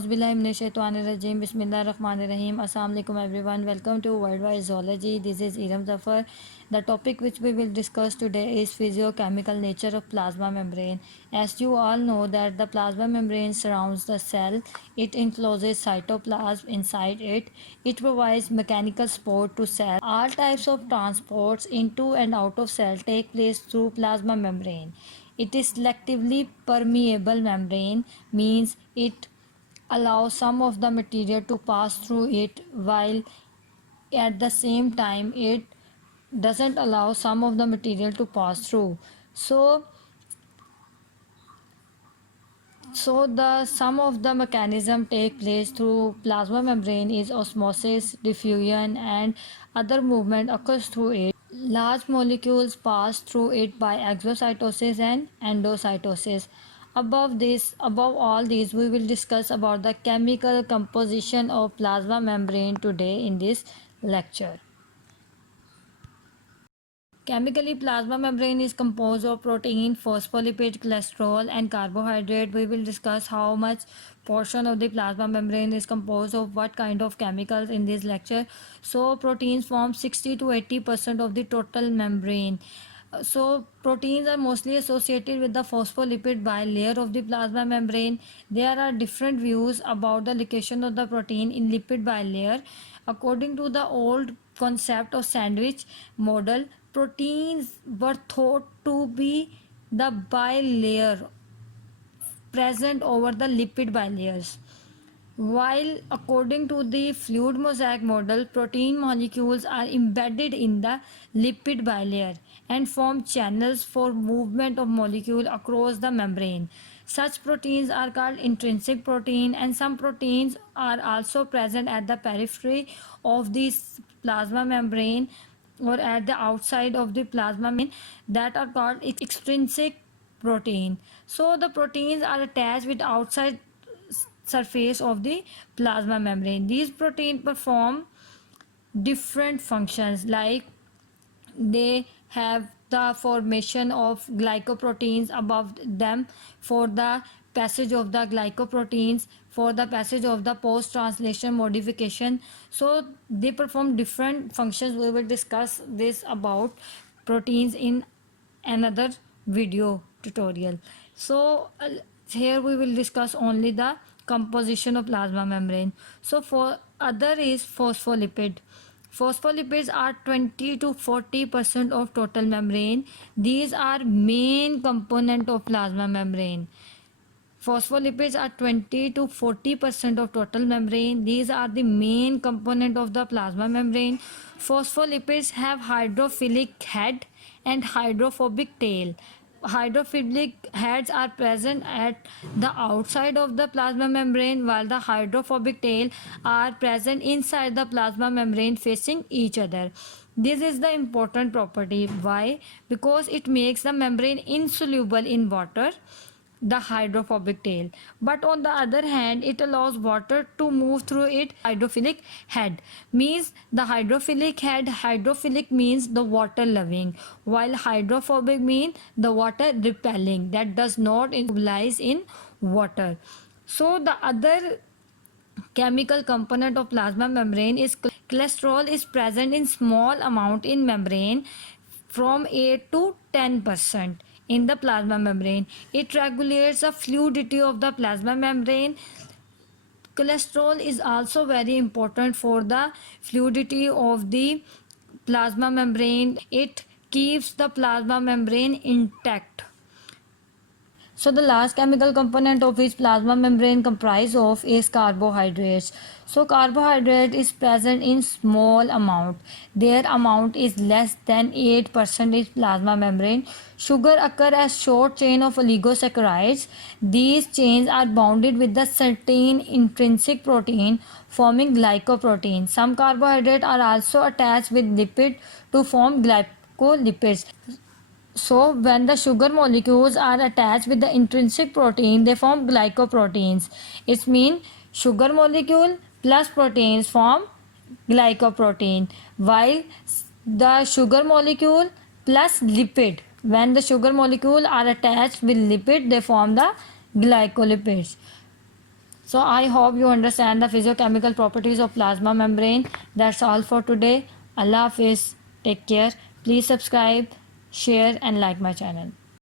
Bismillahirrahmanirrahim. Bismillahirrahmanirrahim. Assalamu alaikum everyone. Welcome to Worldwide Zoology. This is Iram Zafar. The topic which we will discuss today is physiochemical nature of plasma membrane. As you all know that the plasma membrane surrounds the cell. It encloses cytoplasm inside it. It provides mechanical support to cell. All types of transports into and out of cell take place through plasma membrane. It is selectively permeable membrane, means it allow some of the material to pass through it, while at the same time it doesn't allow some of the material to pass through. So the some of the mechanism take place through plasma membrane is osmosis, diffusion, and other movement occurs through it. Large molecules pass through it by exocytosis and endocytosis. Above all these, we will discuss about the chemical composition of plasma membrane today in this lecture. Chemically, plasma membrane is composed of protein, phospholipid, cholesterol, and carbohydrate. We will discuss how much portion of the plasma membrane is composed of what kind of chemicals in this lecture. So, proteins form 60 to 80% of the total membrane. So, proteins are mostly associated with the phospholipid bilayer of the plasma membrane. There are different views about the location of the protein in lipid bilayer. According to the old concept of sandwich model, proteins were thought to be the bilayer present over the lipid bilayers, while according to the fluid mosaic model, protein molecules are embedded in the lipid bilayer and form channels for movement of molecule across the membrane. Such proteins are called intrinsic protein, and some proteins are also present at the periphery of this plasma membrane or at the outside of the plasma membrane, that are called extrinsic protein. So the proteins are attached with outside surface of the plasma membrane. These proteins perform different functions, like they have the formation of glycoproteins above them for the passage of the glycoproteins, for the passage of the post translation modification. So they perform different functions. We will discuss this about proteins in another video tutorial. So here we will discuss only the composition of plasma membrane. So for other is phospholipid. Phospholipids are 20 to 40% of total membrane. These are main component of plasma membrane. Phospholipids are 20 to 40% of total membrane. These are the main component of the plasma membrane. Phospholipids have hydrophilic head and hydrophobic tail. Hydrophilic heads are present at the outside of the plasma membrane, while the hydrophobic tail are present inside the plasma membrane facing each other. This is the important property. Why? Because it makes the membrane insoluble in water, the hydrophobic tail, but on the other hand it allows water to move through it. Hydrophilic head means the hydrophilic means the water loving, while hydrophobic means the water repelling, that does not immobilize in water. So the other chemical component of plasma membrane is cholesterol. Is present in small amount in membrane, from 8 to 10% in the plasma membrane. It regulates the fluidity of the plasma membrane. Cholesterol is also very important for the fluidity of the plasma membrane. It keeps the plasma membrane intact. So the last chemical component of which plasma membrane comprise of is carbohydrates. So carbohydrate is present in small amount. Their amount is less than 8% in plasma membrane. Sugar occur as short chain of oligosaccharides. These chains are bounded with the certain intrinsic protein, forming glycoprotein. Some carbohydrates are also attached with lipid to form glycolipids. So when the sugar molecules are attached with the intrinsic protein, they form glycoproteins. It means sugar molecule plus proteins form glycoprotein, while the sugar molecule plus lipid, when the sugar molecule are attached with lipid, they form the glycolipids. So I hope you understand the physiochemical properties of plasma membrane. That's all for today. Allah Hafiz. Take care. Please subscribe, share and like my channel.